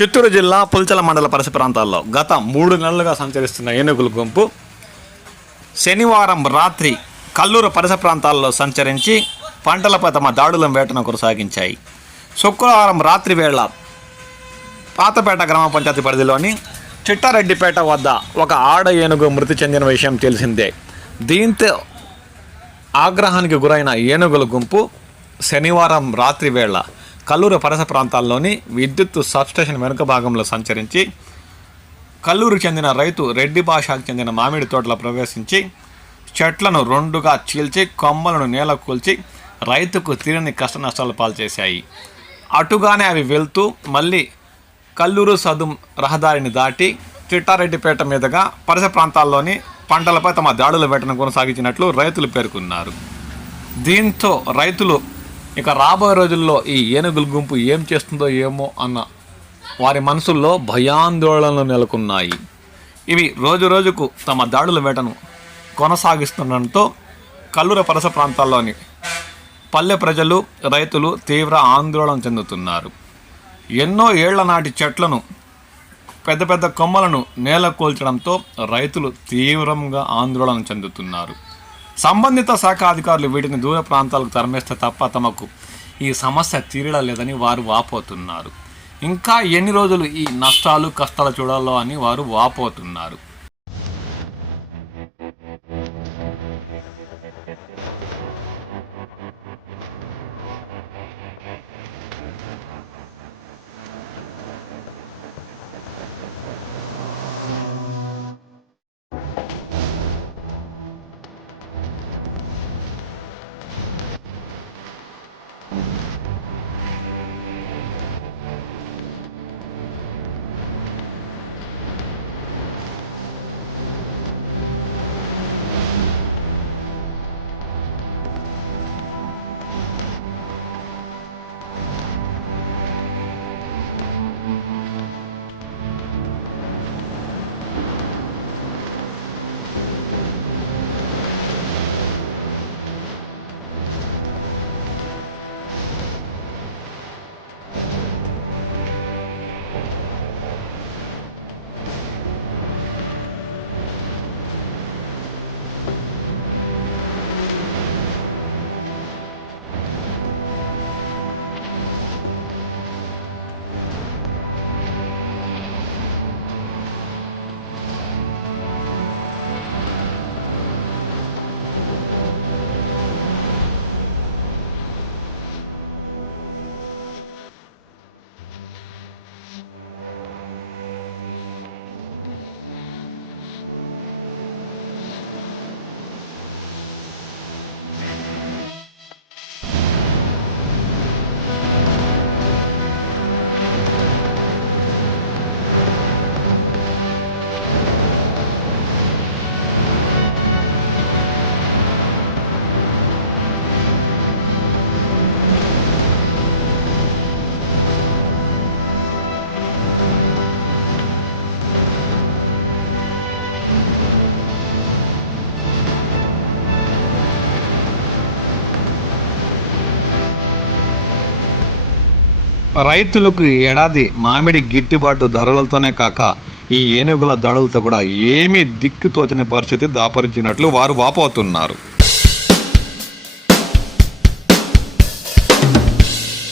చిత్తూరు జిల్లా పుల్చల మండల పరిసర ప్రాంతాల్లో గత 3 నెలలుగా సంచరిస్తున్న ఏనుగుల గుంపు శనివారం రాత్రి కల్లూరు పరిసర ప్రాంతాల్లో సంచరించి పంటలపై తమ దాడుల వేటను కొనసాగించాయి. శుక్రవారం రాత్రి వేళ పాతపేట గ్రామ పంచాయతీ పరిధిలోని చిట్టారెడ్డిపేట వద్ద ఒక ఆడ ఏనుగు మృతి చెందిన విషయం తెలిసిందే. దీంతో ఆగ్రహానికి గురైన ఏనుగుల గుంపు శనివారం రాత్రి వేళ కల్లూరు పరిసర ప్రాంతాల్లోని విద్యుత్ సబ్స్టేషన్ వెనుక భాగంలో సంచరించి కల్లూరుకు చెందిన రైతు రెడ్డి భాషకు చెందిన మామిడి తోటలో ప్రవేశించి చెట్లను 2గా చీల్చి కొమ్మలను నేల కూల్చి రైతుకు తీరని కష్ట నష్టాలు పాల్చేశాయి. అటుగానే అవి వెళ్తూ మళ్ళీ కల్లూరు సదుం రహదారిని దాటి చిట్టారెడ్డిపేట మీదుగా పరిసర ప్రాంతాల్లోని పంటలపై తమ దాడుల వేటను కొనసాగించినట్లు రైతులు పేర్కొన్నారు. దీంతో రైతులు ఇక రాబోయే రోజుల్లో ఈ ఏనుగుల గుంపు ఏం చేస్తుందో ఏమో అన్న వారి మనసుల్లో భయాందోళనలు నెలకొన్నాయి. ఇవి రోజుకు తమ దాడుల వేటను కొనసాగిస్తుండటంతో కల్లూరు పరిసర ప్రాంతాల్లోని పల్లె ప్రజలు రైతులు తీవ్ర ఆందోళన చెందుతున్నారు. ఎన్నో ఏళ్ల నాటి చెట్లను పెద్ద కొమ్మలను నేల కూల్చడంతో రైతులు తీవ్రంగా ఆందోళన చెందుతున్నారు. సంబంధిత శాఖ అధికారులు వీటిని దూర ప్రాంతాలకు తరమేస్తే తప్ప తమకు ఈ సమస్య తీరలేదని వారు వాపోతున్నారు. ఇంకా ఎన్ని రోజులు ఈ నష్టాలు కష్టాలు చూడాలో అని వారు వాపోతున్నారు. రైతులకు ఏడాది మామిడి గిట్టుబాటు ధరలతోనే కాక ఈ ఏనుగుల దాడులతో కూడా ఏమీ దిక్కుతోచని పరిస్థితి దాపరించినట్లు వారు వాపోతున్నారు.